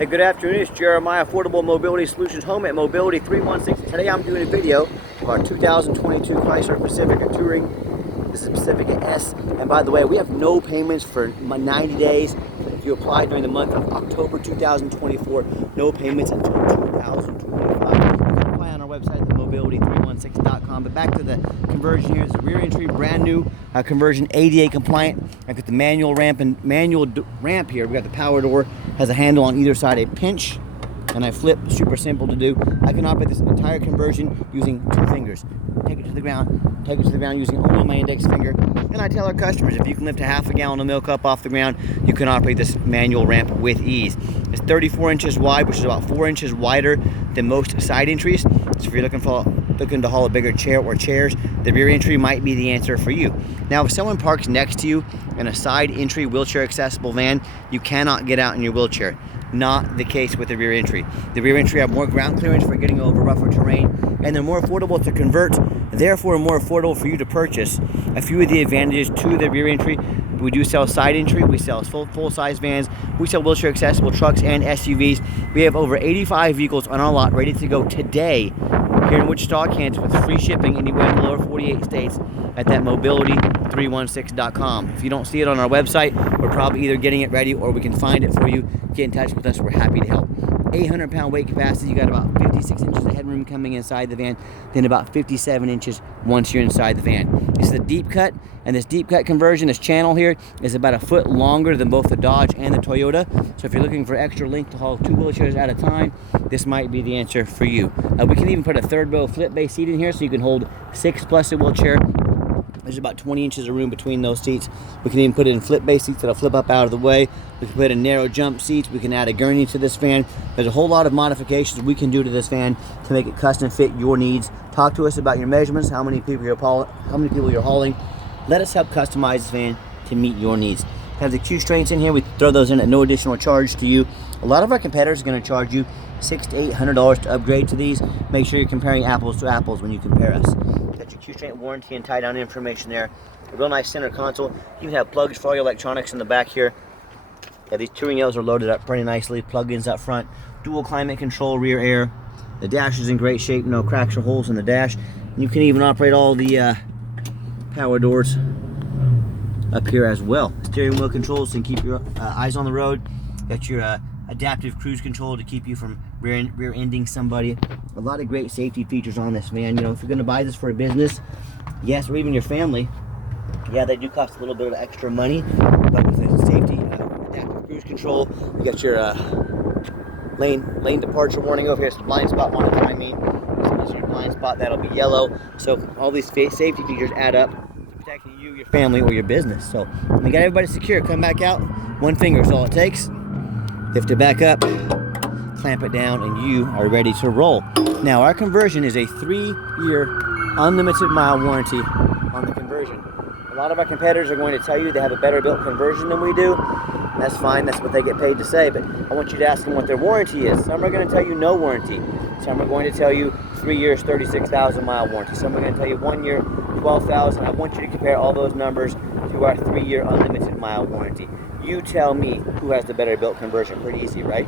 Hey, good afternoon. It's Jeremiah, Affordable Mobility Solutions, home at Mobility 316. Today I'm doing a video of our 2022 Chrysler Pacifica Touring. This is Pacifica S. And by the way, we have no payments for 90 days. If you apply during the month of October 2024, no payments until 2025. You can apply on our website, mobility316.com. But back to the conversion here. It's a rear entry, brand new conversion, ADA compliant. I've got the manual ramp here. We got the power door, has a handle on either side, a pinch, and I flip. Super simple to do. I can operate this entire conversion using 2 fingers. Take it to the ground using only my index finger. And I tell our customers, if you can lift a half a gallon of milk up off the ground, you can operate this manual ramp with ease. It's 34 inches wide, which is about 4 inches wider than most side entries. So if you're looking to haul a bigger chair or chairs, the rear entry might be the answer for you. Now, if someone parks next to you in a side entry wheelchair accessible van, you cannot get out in your wheelchair. Not the case with the rear entry. The rear entry have more ground clearance for getting over rougher terrain, and they're more affordable to convert, therefore more affordable for you to purchase. A few of the advantages to the rear entry: we do sell side entry, we sell full-size vans, we sell wheelchair accessible trucks and SUVs. We have over 85 vehicles on our lot ready to go today here in Wichita, Kansas, with free shipping anywhere in the lower 48 states at that mobility316.com. If you don't see it on our website, we're probably either getting it ready or we can find it for you. Get in touch with us. We're happy to help. 800-pound weight capacity. You got about 56 inches of headroom coming inside the van, then about 57 inches once you're inside the van. This is a deep cut, and this deep cut conversion, this channel here, is about 1 foot longer than both the Dodge and the Toyota. So if you're looking for extra length to haul 2 wheelchairs at a time, this might be the answer for you. We can even put a third row flip base seat in here, so you can hold 6 plus a wheelchair. There's about 20 inches of room between those seats. We can even put it in flip base seats that'll flip up out of the way. We can put in narrow jump seats. We can add a gurney to this van. There's a whole lot of modifications we can do to this van to make it custom fit your needs. Talk to us about your measurements, how many people you're hauling. Let us help customize this van to meet your needs. Have the Q restraints in here. We throw those in at no additional charge to you. A lot of our competitors are going to charge you $600 to $800 to upgrade to these. Make sure you're comparing apples to apples when you compare us. Got your Q-Straint warranty and tie down information there. A real nice center console. You even have plugs for all your electronics in the back here. Yeah, these touring L's are loaded up pretty nicely. Plug-ins up front. Dual climate control, rear air. The dash is in great shape. No cracks or holes in the dash. And you can even operate all the power doors up here as well. Steering wheel controls can keep your eyes on the road. Got your adaptive cruise control to keep you from rear-ending somebody. A lot of great safety features on this van. You know, if you're going to buy this for a business, yes, or even your family, yeah, they do cost a little bit of extra money, but with the safety, adaptive cruise control, you got your lane departure warning over here. It's the blind spot monitor. I mean, this is your blind spot, that'll be yellow. So all these safety features add up to protecting you, your family, or your business. So we got everybody secure. Come back out. 1 finger is all it takes. Lift it back up, clamp it down, and you are ready to roll. Now, our conversion is a 3-year unlimited mile warranty on the conversion. A lot of our competitors are going to tell you they have a better built conversion than we do. And that's fine, that's what they get paid to say, but I want you to ask them what their warranty is. Some are going to tell you no warranty. Some are going to tell you 3 years, 36,000 mile warranty. Some are going to tell you 1 year, 12,000. I want you to compare all those numbers to our 3-year unlimited mile warranty. You tell me who has the better built conversion. Pretty easy, right?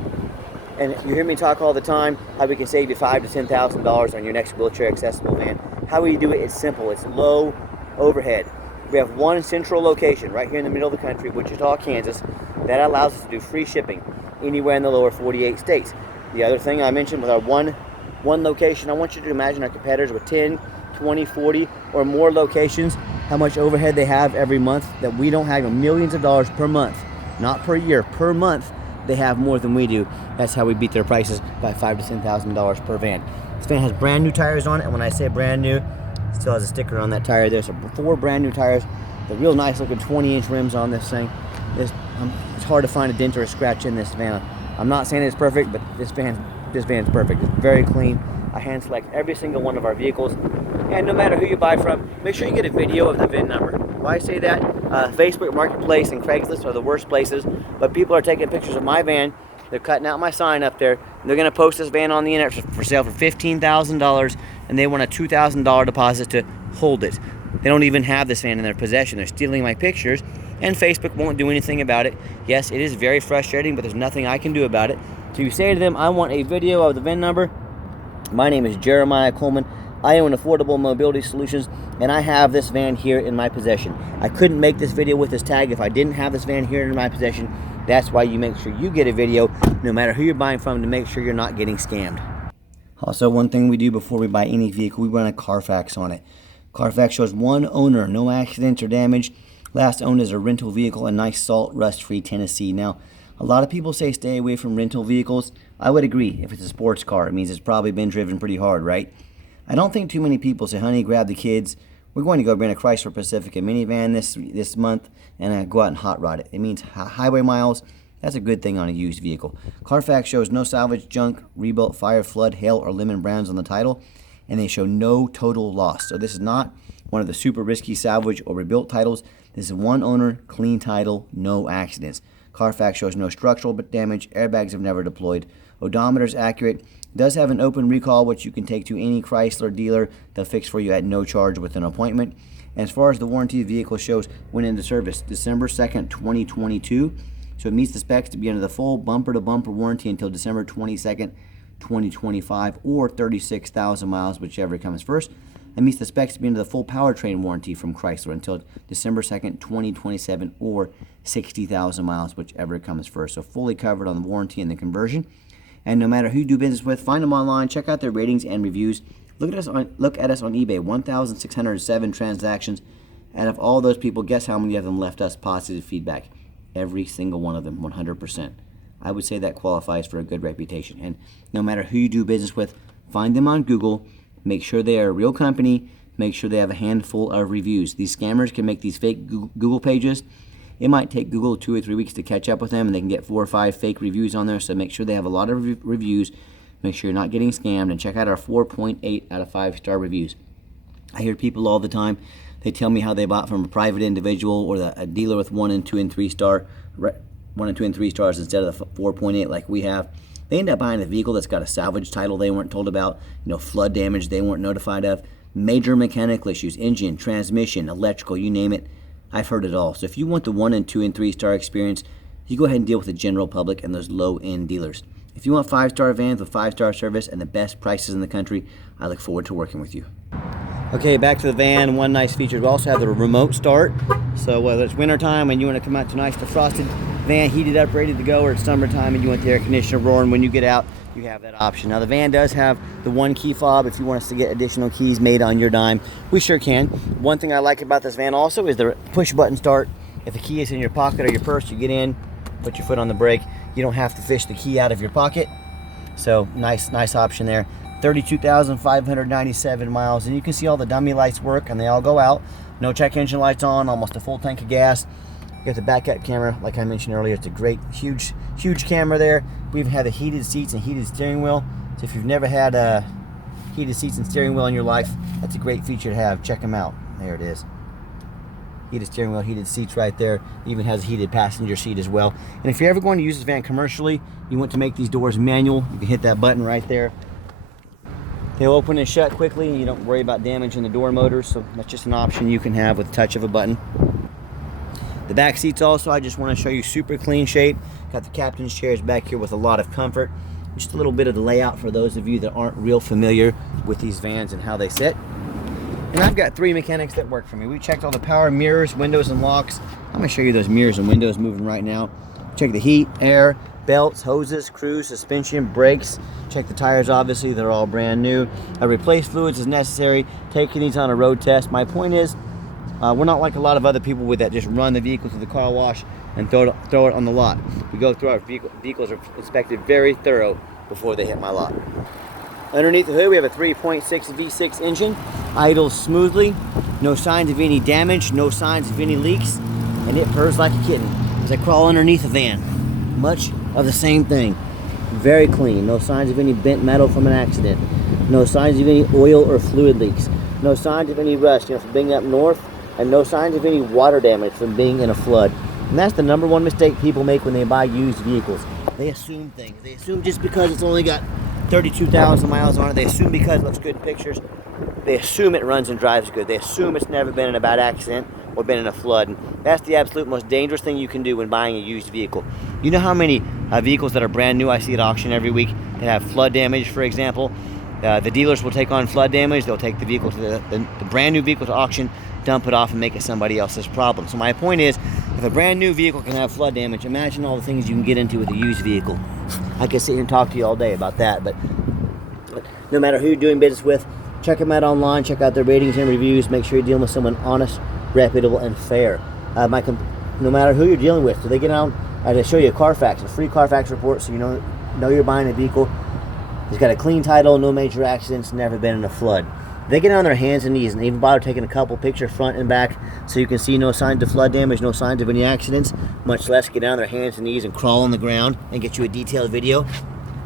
And you hear me talk all the time how we can save you $5,000 to $10,000 on your next wheelchair accessible van. How we do it is simple. It's low overhead. We have one central location right here in the middle of the country, Wichita, Kansas, that allows us to do free shipping anywhere in the lower 48 states. The other thing I mentioned with our one location, I want you to imagine our competitors with 10, 20, 40 or more locations, how much overhead they have every month that we don't have. Millions of dollars per month, not per year, per month. They have more than we do. That's how we beat their prices by $5,000 to $10,000 per van. This van has brand new tires on it, and when I say brand new, it still has a sticker on that tire there. So 4 brand new tires, the real nice looking 20-inch rims on this thing. It's hard to find a dent or a scratch in this van. I'm not saying it's perfect, but this van's perfect. It's very clean. I hand select every single one of our vehicles, and no matter who you buy from, make sure you get a video of the VIN number. Why I say that? Facebook Marketplace and Craigslist are the worst places, but people are taking pictures of my van. They're cutting out my sign up there, and they're going to post this van on the internet for sale for $15,000, and they want a $2,000 deposit to hold it. They don't even have this van in their possession. They're stealing my pictures, and Facebook won't do anything about it. Yes, it is very frustrating, but there's nothing I can do about it. So you say to them, I want a video of the VIN number. My name is Jeremiah Coleman. I own Affordable Mobility Solutions, and I have this van here in my possession. I couldn't make this video with this tag if I didn't have this van here in my possession. That's why you make sure you get a video, no matter who you're buying from, to make sure you're not getting scammed. Also, one thing we do before we buy any vehicle, we run a Carfax on it. Carfax shows one owner, no accidents or damage. Last owned is a rental vehicle, a nice salt, rust-free Tennessee. Now, a lot of people say stay away from rental vehicles. I would agree. If it's a sports car, it means it's probably been driven pretty hard, right? I don't think too many people say, honey, grab the kids. We're going to go rent a Chrysler Pacifica minivan this month and go out and hot rod it. It means highway miles. That's a good thing on a used vehicle. Carfax shows no salvage, junk, rebuilt, fire, flood, hail, or lemon brands on the title, and they show no total loss. So this is not one of the super risky salvage or rebuilt titles. This is one owner, clean title, no accidents. Carfax shows no structural damage. Airbags have never deployed. Odometer is accurate. Does have an open recall, which you can take to any Chrysler dealer. They'll fix for you at no charge with an appointment. And as far as the warranty, the vehicle shows went into service December 2nd, 2022. So it meets the specs to be under the full bumper-to-bumper warranty until December 22nd, 2025, or 36,000 miles, whichever comes first. It meets the specs to be under the full powertrain warranty from Chrysler until December 2nd, 2027, or 60,000 miles, whichever comes first. So fully covered on the warranty and the conversion. And no matter who you do business with, find them online, check out their ratings and reviews. Look at us on eBay, 1,607 transactions. Out of all those people, guess how many of them left us positive feedback? Every single one of them, 100%. I would say that qualifies for a good reputation. And no matter who you do business with, find them on Google. Make sure they are a real company. Make sure they have a handful of reviews. These scammers can make these fake Google pages. It might take Google 2 or 3 weeks to catch up with them, and they can get 4 or 5 fake reviews on there. So make sure they have a lot of reviews. Make sure you're not getting scammed, and check out our 4.8 out of 5-star reviews. I hear people all the time. They tell me how they bought from a private individual or a dealer with 1 and 2 and 3 star, 1 and 2 and 3 stars instead of the 4.8 like we have. They end up buying a vehicle that's got a salvage title they weren't told about, flood damage they weren't notified of, major mechanical issues, engine, transmission, electrical, you name it. I've heard it all. So if you want the 1 and 2 and 3 star experience, you go ahead and deal with the general public and those low-end dealers. If you want 5-star vans with 5-star service and the best prices in the country, I look forward to working with you. Okay, back to the van. One nice feature, we also have the remote start. So whether it's wintertime and you want to come out to nice defrosted van, heated up, ready to go, or it's summertime and you want the air conditioner roaring when you get out, you have that option. Now the van does have the 1 key fob. If you want us to get additional keys made on your dime, we sure can. One thing I like about this van also is the push button start. If the key is in your pocket or your purse, you get in, put your foot on the brake. You don't have to fish the key out of your pocket. So nice option there. 32,597 miles, and you can see all the dummy lights work and they all go out. No check engine lights on, almost a full tank of gas. You got the backup camera, like I mentioned earlier. It's a great, huge camera there. We even have the heated seats and heated steering wheel. So if you've never had heated seats and steering wheel in your life, that's a great feature to have. Check them out. There it is. Heated steering wheel, heated seats right there. Even has a heated passenger seat as well. And if you're ever going to use this van commercially, you want to make these doors manual, you can hit that button right there. They'll open and shut quickly, and you don't worry about damaging the door motors, so that's just an option you can have with the touch of a button. The back seats also, I just want to show you, super clean shape. Got the captain's chairs back here with a lot of comfort. Just a little bit of the layout for those of you that aren't real familiar with these vans and how they sit. And I've got 3 mechanics that work for me. We checked all the power, mirrors, windows, and locks. I'm going to show you those mirrors and windows moving right now. Check the heat, air, belts, hoses, cruise, suspension, brakes. Check the tires, obviously, they're all brand new. Replace fluids as necessary. Taking these on a road test. My point is, we're not like a lot of other people that just run the vehicle to the car wash and throw it on the lot. We go through our vehicles are inspected very thorough before they hit my lot. Underneath the hood, we have a 3.6 V6 engine, idles smoothly, no signs of any damage, no signs of any leaks, and it purrs like a kitten as I crawl underneath the van. Much of the same thing. Very clean, no signs of any bent metal from an accident, no signs of any oil or fluid leaks, no signs of any rust, from being up north, and no signs of any water damage from being in a flood. And that's the number one mistake people make when they buy used vehicles. They assume things. They assume just because it's only got 32,000 miles on it, they assume because it looks good in pictures, they assume it runs and drives good. They assume it's never been in a bad accident or been in a flood. And that's the absolute most dangerous thing you can do when buying a used vehicle. You know how many Vehicles that are brand new, I see at auction every week, that have flood damage, for example. The dealers will take on flood damage. They'll take the vehicle to the brand new vehicle to auction, dump it off, and make it somebody else's problem. So my point is, if a brand new vehicle can have flood damage, imagine all the things you can get into with a used vehicle. I could sit here and talk to you all day about that, but no matter who you're doing business with, check them out online, check out their ratings and reviews, make sure you're dealing with someone honest, reputable, and fair. No matter who you're dealing with, so they get out, I show you a Carfax, a free Carfax report, so you know you're buying a vehicle. He's got a clean title, no major accidents, never been in a flood. They get on their hands and knees and even bother taking a couple pictures front and back so you can see no signs of flood damage, no signs of any accidents, much less get on their hands and knees and crawl on the ground and get you a detailed video.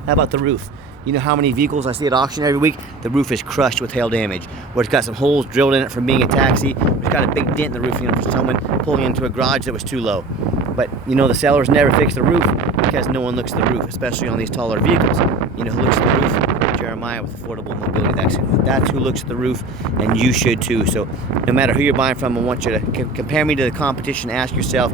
How about the roof? You know how many vehicles I see at auction every week? The roof is crushed with hail damage, where it's got some holes drilled in it from being a taxi, it's got a big dent in the roof, from someone pulling into a garage that was too low. But the sellers never fix the roof because no one looks at the roof, especially on these taller vehicles. You know who looks at the roof? Jeremiah with Affordable Mobility. That's who looks at the roof, and you should too. So no matter who you're buying from, I want you to compare me to the competition. Ask yourself,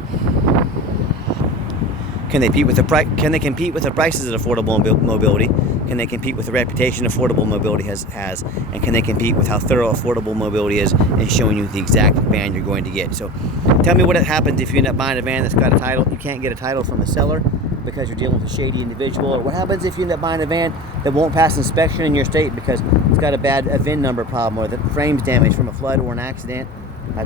can they compete with the prices of Affordable Mobility? Can they compete with the reputation Affordable Mobility has? And can they compete with how thorough Affordable Mobility is in showing you the exact van you're going to get? So tell me what happens if you end up buying a van that's got a title. You can't get a title from the seller because you're dealing with a shady individual. Or what happens if you end up buying a van that won't pass inspection in your state because it's got a bad VIN number problem, or the frame's damaged from a flood or an accident?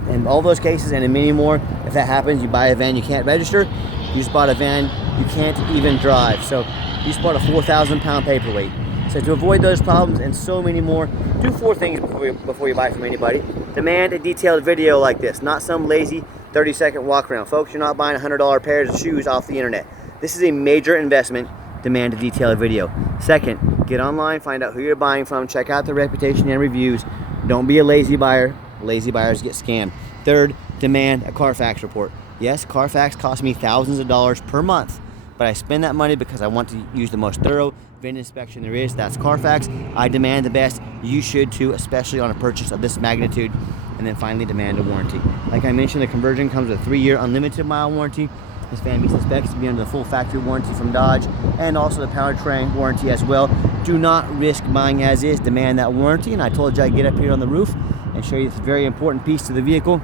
In all those cases, and in many more, if that happens, you buy a van you can't register. You just bought a van you can't even drive. So you just bought a 4,000-pound paperweight. So to avoid those problems and so many more, do 4 things before you buy from anybody. Demand a detailed video like this, not some lazy 30-second walk around. Folks, you're not buying $100 pairs of shoes off the internet. This is a major investment. Demand a detailed video. Second, get online, find out who you're buying from, check out the reputation and reviews. Don't be a lazy buyer. Lazy buyers get scammed. Third, demand a Carfax report. Yes, Carfax costs me thousands of dollars per month, but I spend that money because I want to use the most thorough VIN inspection there is. That's Carfax. I demand the best. You should too, especially on a purchase of this magnitude. And then finally, demand a warranty. Like I mentioned, the conversion comes with a 3-year unlimited mile warranty. This van meets the specs to be under the full factory warranty from Dodge, and also the powertrain warranty as well. Do not risk buying as is. Demand that warranty. And I told you I'd get up here on the roof and show you this very important piece to the vehicle.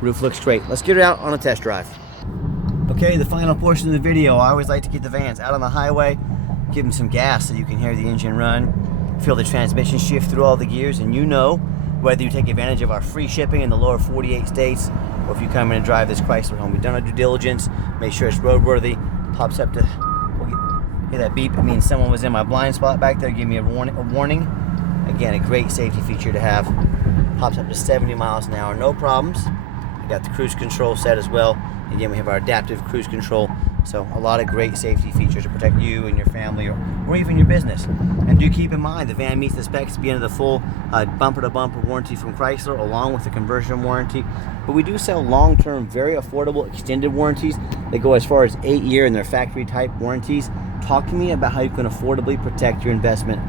Roof looks great. Let's get it out on a test drive. Okay, the final portion of the video. I always like to get the vans out on the highway, give them some gas so you can hear the engine run, feel the transmission shift through all the gears, and whether you take advantage of our free shipping in the lower 48 states, or if you come in and drive this Chrysler home. We've done our due diligence, make sure it's roadworthy, pops up to, hear that beep, it means someone was in my blind spot back there, give me a warning. Again, a great safety feature to have. Pops up to 70 miles an hour, no problems. We got the cruise control set as well. Again, we have our adaptive cruise control. So a lot of great safety features to protect you and your family, or even your business. And do keep in mind, the van meets the specs to be under the full bumper-to-bumper warranty from Chrysler, along with the conversion warranty. But we do sell long-term, very affordable extended warranties. They go as far as 8-year in their factory-type warranties. Talk to me about how you can affordably protect your investment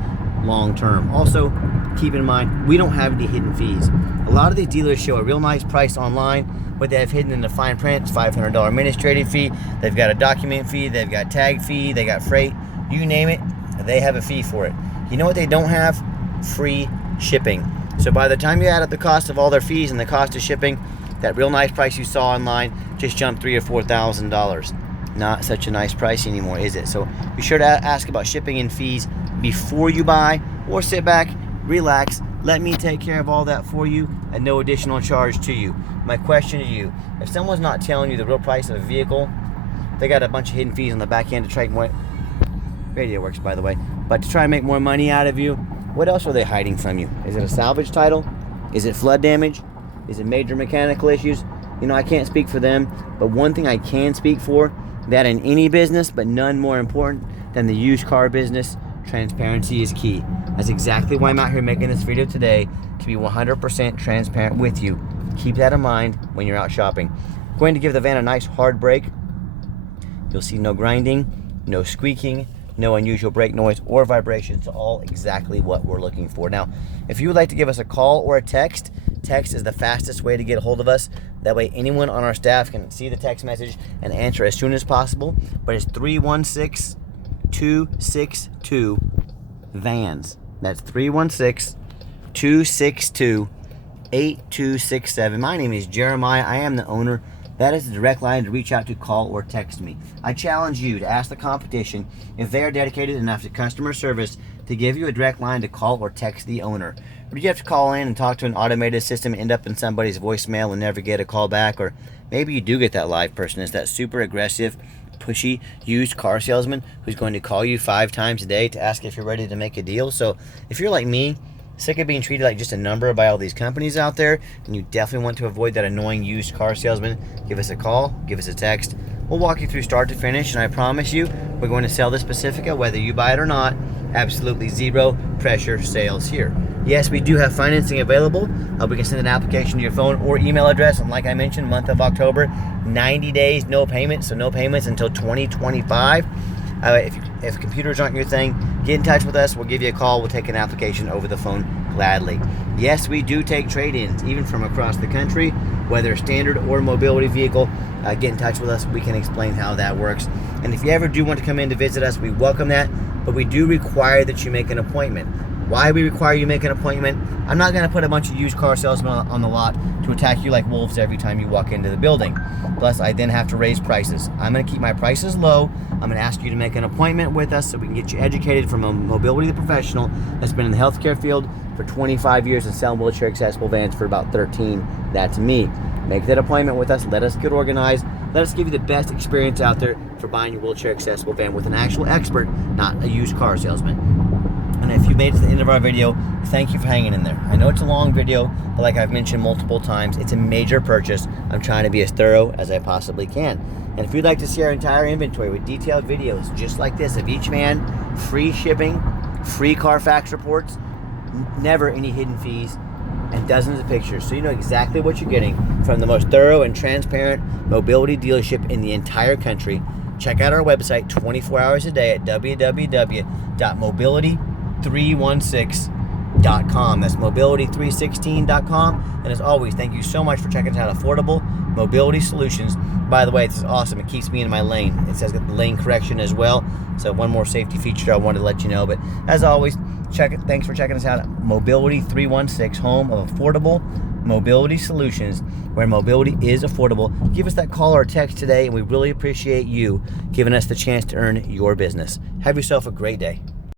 long-term. Also, keep in mind, we don't have any hidden fees. A lot of these dealers show a real nice price online. What they have hidden in the fine print is $500 administrative fee. They've got a document fee, they've got tag fee, they got freight, you name it, they have a fee for it. You know what they don't have? Free shipping. So by the time you add up the cost of all their fees and the cost of shipping, that real nice price you saw online just jumped $3,000 or $4,000. Not such a nice price anymore, is it? So be sure to ask about shipping and fees before you buy, or sit back, relax, let me take care of all that for you at no additional charge to you. My question to you, if someone's not telling you the real price of a vehicle, they got a bunch of hidden fees on the back end to try and radio works, by the way, but to try and make more money out of you, what else are they hiding from you? Is it a salvage title? Is it flood damage? Is it major mechanical issues? I can't speak for them, but one thing I can speak for, that in any business, but none more important than the used car business, transparency is key. That's exactly why I'm out here making this video today, to be 100% transparent with you. Keep that in mind when you're out shopping. I'm going to give the van a nice hard brake. You'll see no grinding, no squeaking, no unusual brake noise or vibrations. All exactly what we're looking for. Now, if you would like to give us a call or a text, text is the fastest way to get a hold of us. That way anyone on our staff can see the text message and answer as soon as possible. But it's 316-262-VANS. That's 316-262-8267. My name is Jeremiah. I am the owner. That is the direct line to reach out to, call, or text me. I challenge you to ask the competition if they are dedicated enough to customer service to give you a direct line to call or text the owner. Or do you have to call in and talk to an automated system, end up in somebody's voicemail and never get a call back? Or maybe you do get that live person. It's that super aggressive, pushy used car salesman who's going to call you 5 times a day to ask if you're ready to make a deal. So if you're like me, sick of being treated like just a number by all these companies out there, and you definitely want to avoid that annoying used car salesman, give us a call, give us a text. We'll walk you through start to finish, and I promise you, we're going to sell this Pacifica whether you buy it or not. Absolutely zero pressure sales here. Yes, we do have financing available. We can send an application to your phone or email address, and like I mentioned, month of October, 90 days, no payments, so no payments until 2025. If computers aren't your thing, get in touch with us. We'll give you a call. We'll take an application over the phone gladly. Yes, we do take trade-ins, even from across the country, whether standard or mobility vehicle. Get in touch with us. We can explain how that works. And if you ever do want to come in to visit us, we welcome that, but we do require that you make an appointment. Why we require you make an appointment? I'm not going to put a bunch of used car salesmen on the lot to attack you like wolves every time you walk into the building. Plus, I then have to raise prices. I'm going to keep my prices low. I'm going to ask you to make an appointment with us so we can get you educated from a mobility professional that's been in the healthcare field for 25 years and selling wheelchair accessible vans for about 13. That's me. Make that appointment with us. Let us get organized. Let us give you the best experience out there for buying your wheelchair accessible van with an actual expert, not a used car salesman. And if you made it to the end of our video, thank you for hanging in there. I know it's a long video, but like I've mentioned multiple times, it's a major purchase. I'm trying to be as thorough as I possibly can. And if you'd like to see our entire inventory with detailed videos just like this of each van, free shipping, free Carfax reports, never any hidden fees, and dozens of pictures, so you know exactly what you're getting from the most thorough and transparent mobility dealership in the entire country, check out our website 24 hours a day at www.mobility316.com. That's mobility316.com. And as always, thank you so much for checking out Affordable Mobility Solutions. By the way, this is awesome. It keeps me in my lane. It says got the lane correction as well. So one more safety feature I wanted to let you know. But as always, thanks for checking us out at Mobility 316, home of affordable mobility solutions, where mobility is affordable. Give us that call or text today, and we really appreciate you giving us the chance to earn your business. Have yourself a great day.